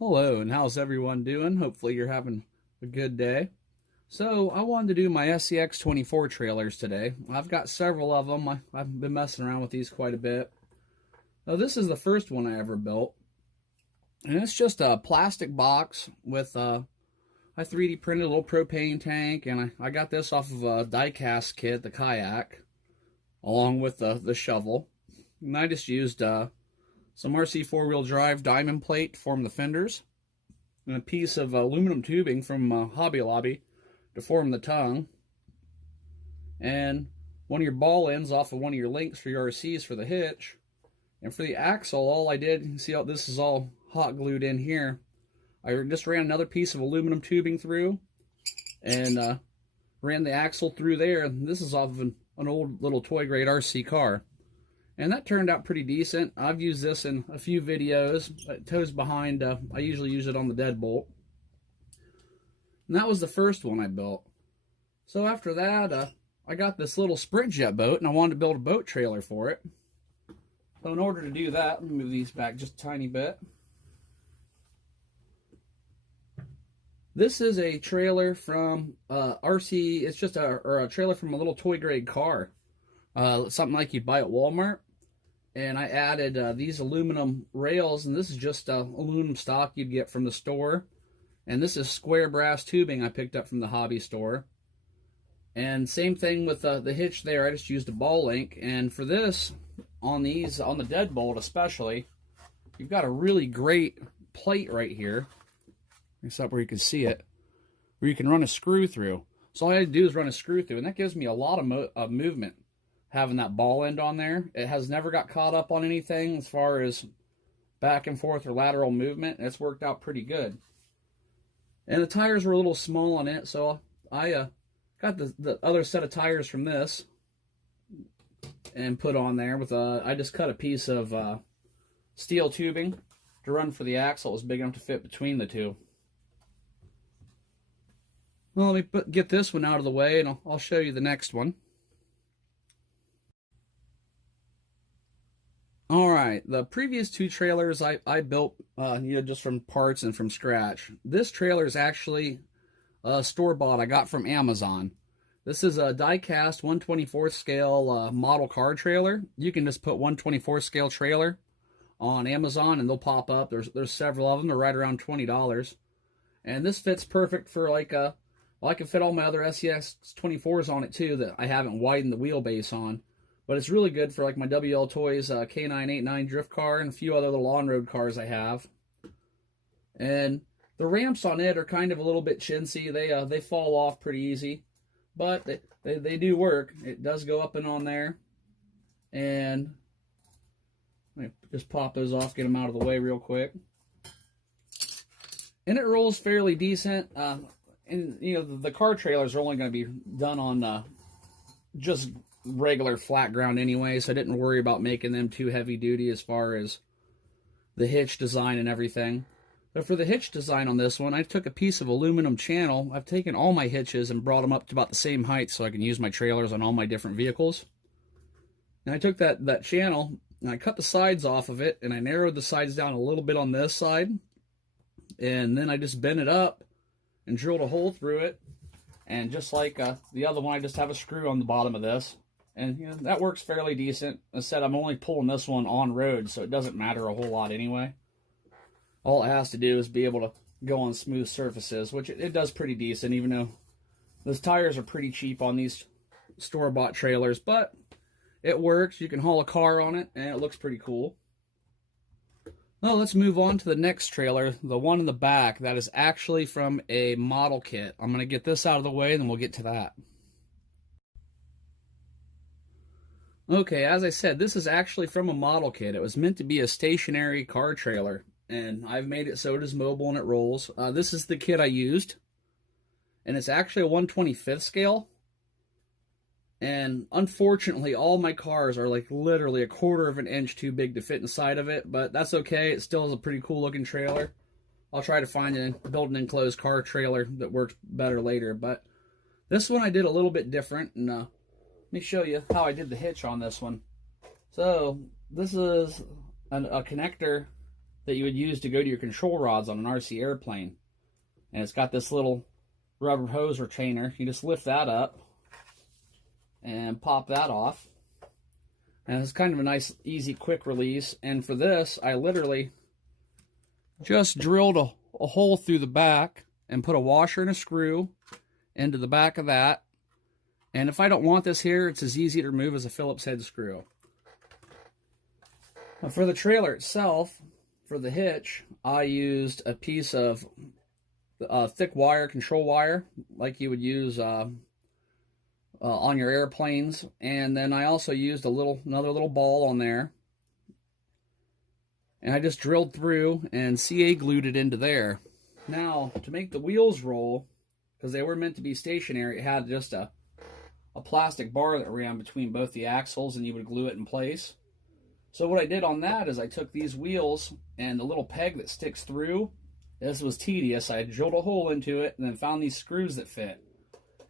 Hello, and how's everyone doing? Hopefully you're having a good day. So I wanted to do my Scx24 trailers today. I've got several of them. I've been messing around with these quite a bit. Now this is the first one I ever built. And it's just a plastic box with I 3D printed a little propane tank, and I got this off of a die-cast kit, the kayak, along with the shovel. And I just used some RC four-wheel drive diamond plate to form the fenders, and a piece of aluminum tubing from Hobby Lobby to form the tongue, and one of your ball ends off of one of your links for your RCs for the hitch. And for the axle, all I did, you see how this is all hot glued in here, I just ran another piece of aluminum tubing through and ran the axle through there. This is off of an old little toy grade RC car. And that turned out pretty decent. I've used this in a few videos. It tows behind, I usually use it on the deadbolt. And that was the first one I built. So after that, I got this little sprint jet boat, and I wanted to build a boat trailer for it. So in order to do that, let me move these back just a tiny bit. This is a trailer from RC, it's just a trailer from a little toy grade car. Something like you'd buy at Walmart. And I added these aluminum rails, and this is just aluminum stock you'd get from the store. And this is square brass tubing I picked up from the hobby store. And same thing with the hitch there. I just used a ball link. And for this, on the deadbolt especially, you've got a really great plate right here. Except where you can see it, where you can run a screw through. So all I had to do is run a screw through, and that gives me a lot of movement. Having that ball end on there, it has never got caught up on anything as far as back and forth or lateral movement. It's worked out pretty good. And the tires were a little small on it, so I got the other set of tires from this and put on there with I just cut a piece of steel tubing to run for the axle. It was big enough to fit between the two. Well, let me get this one out of the way, and I'll show you the next one. Alright, the previous two trailers I built just from parts and from scratch. This trailer is actually store-bought I got from Amazon. This is a die-cast 1/24 scale model car trailer. You can just put 1/24 scale trailer on Amazon and they'll pop up. There's several of them. They're right around $20. And this fits perfect for like well, I can fit all my other Scx24s on it too that I haven't widened the wheelbase on. But it's really good for like my WL Toys K989 drift car and a few other little on-road cars I have. And the ramps on it are kind of a little bit chintzy. They fall off pretty easy, but they do work. It does go up and on there. And let me just pop those off, get them out of the way real quick. And it rolls fairly decent. And you know, the car trailers are only going to be done on just regular flat ground anyway, so I didn't worry about making them too heavy duty as far as the hitch design and everything. But for the hitch design on this one, I took a piece of aluminum channel. I've taken all my hitches and brought them up to about the same height so I can use my trailers on all my different vehicles. And I took that channel and I cut the sides off of it, and I narrowed the sides down a little bit on this side, and then I just bent it up and drilled a hole through it. And just like the other one, I just have a screw on the bottom of this. And you know, that works fairly decent. As I said, I'm only pulling this one on road, so it doesn't matter a whole lot anyway. All it has to do is be able to go on smooth surfaces, which it does pretty decent, even though those tires are pretty cheap on these store-bought trailers. But it works. You can haul a car on it, and it looks pretty cool. Well, let's move on to the next trailer, the one in the back that is actually from a model kit. I'm going to get this out of the way, and then we'll get to that. Okay, as I said, this is actually from a model kit. It was meant to be a stationary car trailer, and I've made it so it is mobile and it rolls. This is the kit I used, and it's actually a 1/25th scale. And unfortunately, all my cars are like literally a 1/4 of an inch too big to fit inside of it, but that's okay. It still is a pretty cool looking trailer. I'll try to find and build an enclosed car trailer that works better later, but this one I did a little bit different, and let me show you how I did the hitch on this one. So this is a connector that you would use to go to your control rods on an RC airplane. And it's got this little rubber hose retainer. You just lift that up and pop that off. And it's kind of a nice, easy, quick release. And for this, I literally just drilled a hole through the back and put a washer and a screw into the back of that. And if I don't want this here, it's as easy to remove as a Phillips head screw. Now for the trailer itself, for the hitch, I used a piece of thick wire, control wire, like you would use on your airplanes. And then I also used another little ball on there. And I just drilled through and CA glued it into there. Now, to make the wheels roll, because they were meant to be stationary, it had just a plastic bar that ran between both the axles, and you would glue it in place. So what I did on that is I took these wheels and the little peg that sticks through. This was tedious. I drilled a hole into it and then found these screws that fit.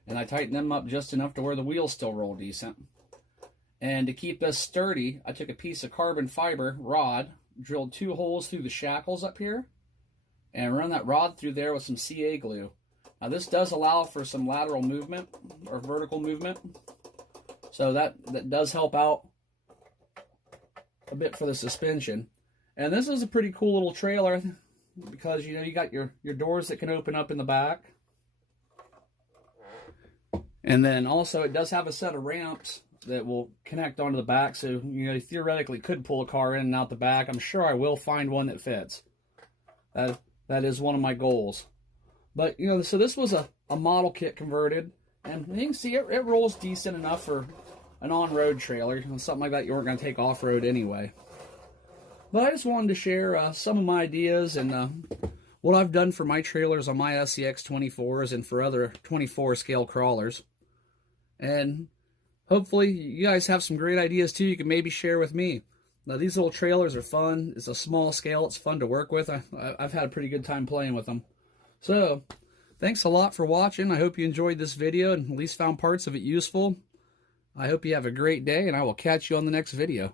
And I tightened them up just enough to where the wheels still roll decent. And to keep this sturdy, I took a piece of carbon fiber rod, drilled 2 holes through the shackles up here, and run that rod through there with some CA glue. Now this does allow for some lateral movement or vertical movement, so that does help out a bit for the suspension. And this is a pretty cool little trailer because you got your doors that can open up in the back, and then also it does have a set of ramps that will connect onto the back, so you theoretically could pull a car in and out the back. I'm sure I will find one that fits. That is one of my goals. But so this was a model kit converted, and you can see it rolls decent enough for an on-road trailer. Something like that you weren't going to take off-road anyway. But I just wanted to share some of my ideas and what I've done for my trailers on my Scx24s and for other 24 scale crawlers. And hopefully you guys have some great ideas too you can maybe share with me. Now these little trailers are fun. It's a small scale. It's fun to work with. I've had a pretty good time playing with them. So thanks a lot for watching. I hope you enjoyed this video and at least found parts of it useful. I hope you have a great day, and I will catch you on the next video.